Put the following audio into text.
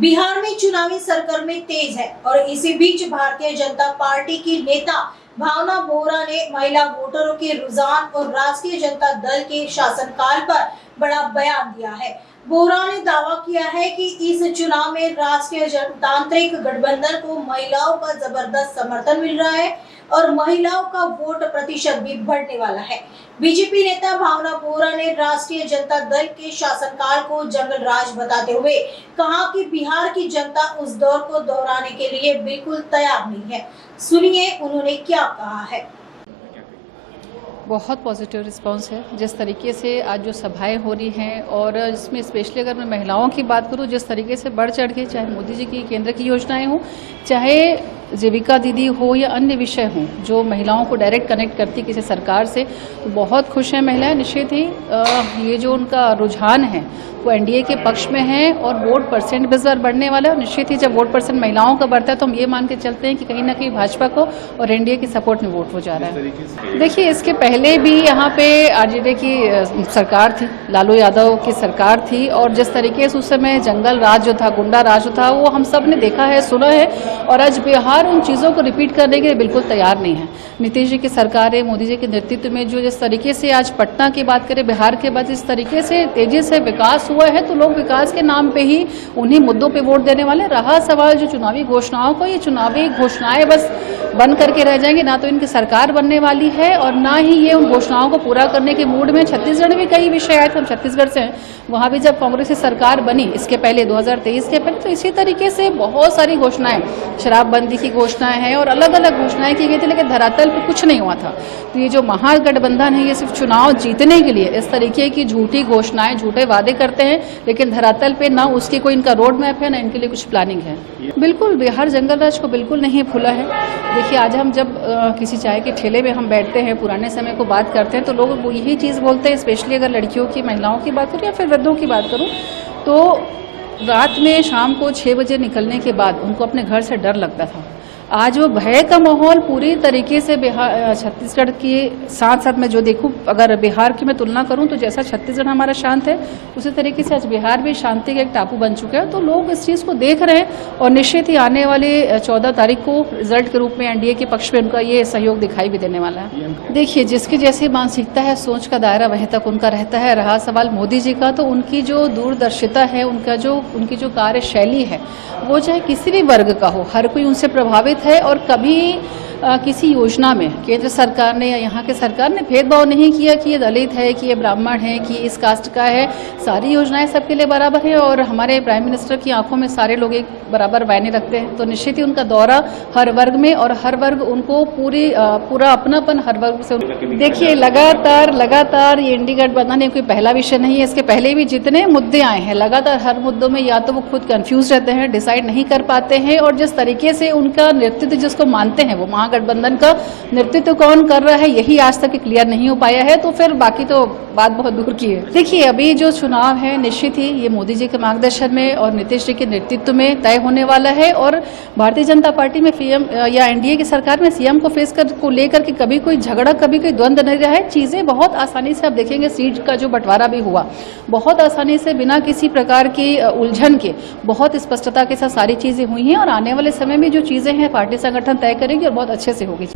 बिहार में चुनावी सरगर्मी तेज है और इसी बीच भारतीय जनता पार्टी की नेता भावना बोहरा ने महिला वोटरों के रुझान और राष्ट्रीय जनता दल के शासनकाल पर बड़ा बयान दिया है। बोहरा ने दावा किया है कि इस चुनाव में राष्ट्रीय जनतांत्रिक गठबंधन को महिलाओं का जबरदस्त समर्थन मिल रहा है और महिलाओं का वोट प्रतिशत भी बढ़ने वाला है। बीजेपी नेता भावना बोहरा ने राष्ट्रीय जनता दल के शासनकाल को जंगल राज बताते हुए कहा कि बिहार की जनता उस दौर को दोहराने के लिए बिल्कुल तैयार नहीं है। सुनिए उन्होंने क्या कहा है। बहुत पॉजिटिव रिस्पांस है। जिस तरीके से आज जो सभाएं हो रही हैं और इसमें स्पेशली अगर मैं महिलाओं की बात करूं, जिस तरीके से बढ़ चढ़ के चाहे मोदी जी की केंद्र की योजनाएं हो, चाहे जीविका दीदी हो या अन्य विषय हों जो महिलाओं को डायरेक्ट कनेक्ट करती किसी सरकार से, तो बहुत खुश हैं महिलाएं। निश्चित ही ये जो उनका रुझान है वो एनडीए के पक्ष में है और वोट परसेंट भी बढ़ने वाला है। और निश्चित ही जब वोट परसेंट महिलाओं का बढ़ता है तो हम ये मान के चलते हैं कि कहीं ना कहीं भाजपा को और एनडीए की सपोर्ट में वोट हो जा रहा है। देखिए, इसके पहले भी यहाँ पे आरजेडी की सरकार थी, लालू यादव की सरकार थी, और जिस तरीके से उस समय जंगल राज जो था, गुंडा राज जो था, वो हम सब ने देखा है, सुना है। और आज बिहार उन चीज़ों को रिपीट करने के लिए बिल्कुल तैयार नहीं है। नीतीश जी की सरकार है, मोदी जी के नेतृत्व में जो जिस तरीके से आज पटना की बात करें, बिहार के बाद इस तरीके से तेजी से विकास हुआ है, तो लोग विकास के नाम पे ही उन्हीं मुद्दों पे वोट देने वाले। रहा सवाल जो चुनावी घोषणाओं को, ये चुनावी घोषणाएं बस बन करके रह जाएंगी, ना तो इनकी सरकार बनने वाली है और ना ही ये उन घोषणाओं को पूरा करने के मूड में। छत्तीसगढ़ में कई विषय आए थे, हम छत्तीसगढ़ से हैं, वहाँ भी जब कांग्रेस की सरकार बनी इसके पहले 2023 के पहले, तो इसी तरीके से बहुत सारी घोषणाएं, शराबबंदी की घोषणाएं हैं और अलग अलग घोषणाएं की गई थी, लेकिन धरातल पे कुछ नहीं हुआ था। तो ये जो महागठबंधन है, ये सिर्फ चुनाव जीतने के लिए इस तरीके की झूठी घोषणाएं, झूठे वादे करते हैं, लेकिन धरातल पे ना उसकी कोई इनका रोड मैप है, ना इनके लिए कुछ प्लानिंग है। बिल्कुल बिहार जंगल राज को बिल्कुल नहीं भूला है। देखिए, आज हम जब किसी चाय के ठेले में हम बैठते हैं, पुराने समय को बात करते हैं, तो लोग वो यही चीज़ बोलते हैं, स्पेशली अगर लड़कियों की, महिलाओं की बात करूँ या फिर वृद्धों की बात करूँ, तो रात में शाम को 6 बजे निकलने के बाद उनको अपने घर से डर लगता था। आज वो भय का माहौल पूरी तरीके से बिहार, छत्तीसगढ़ के साथ साथ मैं जो देखूं, अगर बिहार की मैं तुलना करूं तो जैसा छत्तीसगढ़ हमारा शांत है, उसी तरीके से आज बिहार भी शांति का एक टापू बन चुका है। तो लोग इस चीज़ को देख रहे हैं और निश्चित ही आने वाले 14 तारीख को रिजल्ट के रूप में एनडीए के पक्ष में उनका ये सहयोग दिखाई भी देने वाला है। देखिए, जिसकी जैसी मानसिकता है, सोच का दायरा वहीं तक उनका रहता है। रहा सवाल मोदी जी का, तो उनकी जो दूरदर्शिता है, उनकी जो कार्यशैली है, वो चाहे किसी भी वर्ग का हो, हर कोई उनसे प्रभावित है। और कभी किसी योजना में केंद्र सरकार ने या यहाँ के सरकार ने भेदभाव नहीं किया कि ये दलित है, कि ये ब्राह्मण है, कि इस कास्ट का है। सारी योजनाएं सबके लिए बराबर है और हमारे प्राइम मिनिस्टर की आंखों में सारे लोग एक बराबर मायने रखते हैं। तो निश्चित ही उनका दौरा हर वर्ग में, और हर वर्ग उनको पूरा अपनापन हर वर्ग से। देखिए, लगातार ये इंडी गठबंधन कोई पहला विषय नहीं है। इसके पहले भी जितने मुद्दे आए हैं, लगातार हर मुद्दों में या तो वो खुद कंफ्यूज रहते हैं, डिसाइड नहीं कर पाते हैं, और जिस तरीके से उनका नेतृत्व जिसको मानते हैं, वो गठबंधन का नेतृत्व कौन कर रहा है, यही आज तक क्लियर नहीं हो पाया है। तो फिर बाकी तो बात बहुत दूर की है। देखिए, अभी जो चुनाव है, निश्चित ही ये मोदी जी के मार्गदर्शन में और नीतीश जी के नेतृत्व में तय होने वाला है। और भारतीय जनता पार्टी में पीएम या एनडीए की सरकार में सीएम को लेकर के कभी कोई झगड़ा, कभी कोई द्वंद्व नहीं रहा है। चीजें बहुत आसानी से आप देखेंगे, सीट का जो बंटवारा भी हुआ, बहुत आसानी से, बिना किसी प्रकार की उलझन के, बहुत स्पष्टता के साथ सारी चीजें हुई हैं। और आने वाले समय में जो चीजें हैं, पार्टी संगठन तय करेगी और बहुत अच्छे से होगी।